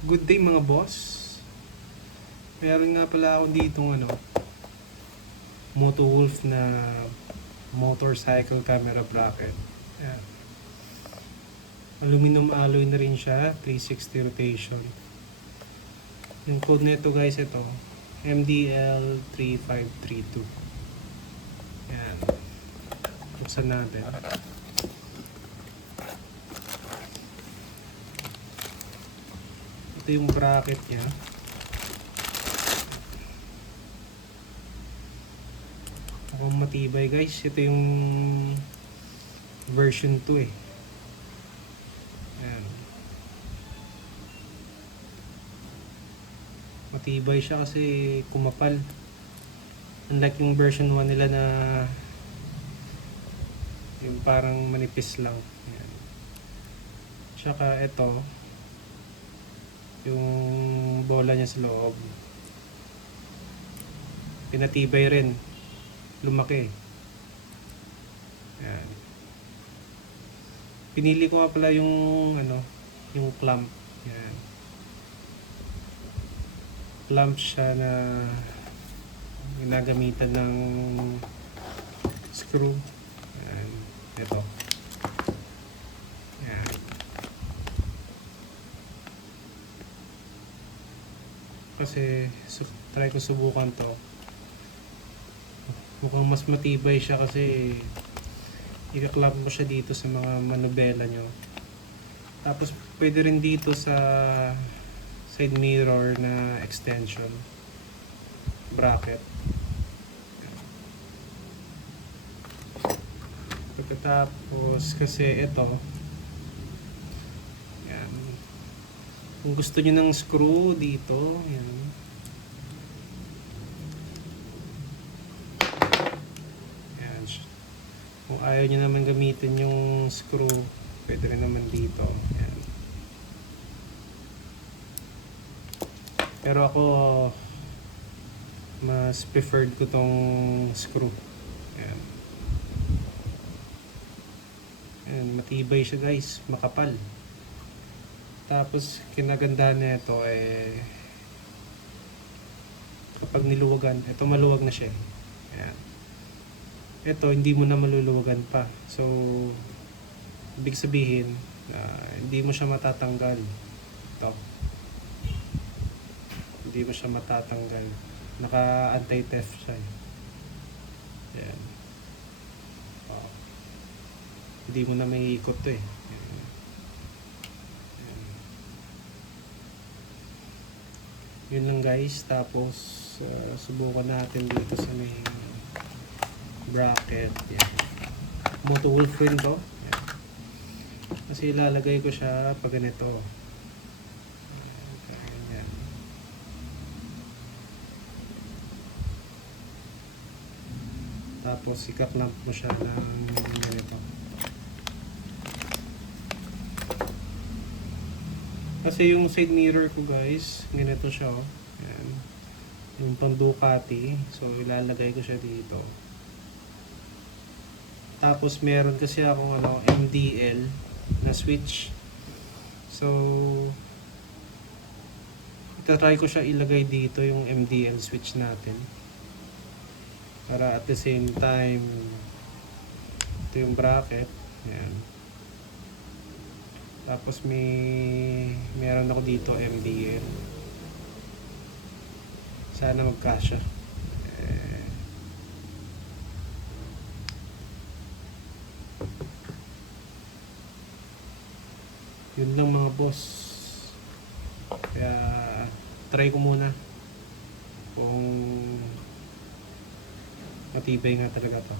Good day mga boss. Meron nga pala ako ditong Motowolf na motorcycle camera bracket. Ayan. Aluminum alloy na rin siya, 360 rotation. Yung code nito guys, ito MDL3532. Ayan. Buksan natin. Ito yung bracket niya. Mukhang matibay guys. Ito yung version 2 eh. Ayan. Matibay siya kasi kumapal. Unlike yung version 1 nila na yung parang manipis lang. Ayan. Tsaka ito yung bola niya sa loob pinatibay rin, lumaki. Ayan. Pinili ko nga pala yung yung clamp. Ayan. Clamp siya na ginagamitan ng screw. Ayan. Ito. Ayan. Kasi try ko subukan to. Mukhang mas matibay siya kasi ika-clamp mo siya dito sa mga manubela nyo. Tapos pwede rin dito sa side mirror na extension bracket. Pagkatapos kasi ito, yan, kung gusto niyo ng screw dito, yan, yan. Kung ayaw niyo naman gamitin yung screw, pwede rin naman dito. Yan. Pero ako mas preferred ko tong screw. Yan. Yan, matibay siya guys, makapal. Tapos kinaganda nito kapag niluwagan, ito maluwag na siya. Ayan. Ito hindi mo na maluluwagan pa. So ibig sabihin hindi mo siya matatanggal. Ito. Hindi mo siya matatanggal. Naka anti-theft siya. Ayan. Hindi mo na may ikot to eh. Yun lang guys. Tapos subukan natin dito sa may bracket. Yan. Motowolf rin to. Yan. Kasi ilalagay ko siya pag ganito. Yan. Tapos ika-clamp mo siya ng ganito. Kasi yung side mirror ko guys, ganito siya oh. Ayan. Yung pang Ducati. So ilalagay ko siya dito. Tapos meron kasi akong MDL na switch. So itatry ko siya ilagay dito yung MDL switch natin. Para at the same time ito yung bracket. Ayan. Tapos meron ako dito MDL. Sana magkasya. Yun lang mga boss. Kaya try ko muna kung matibay nga talaga pa.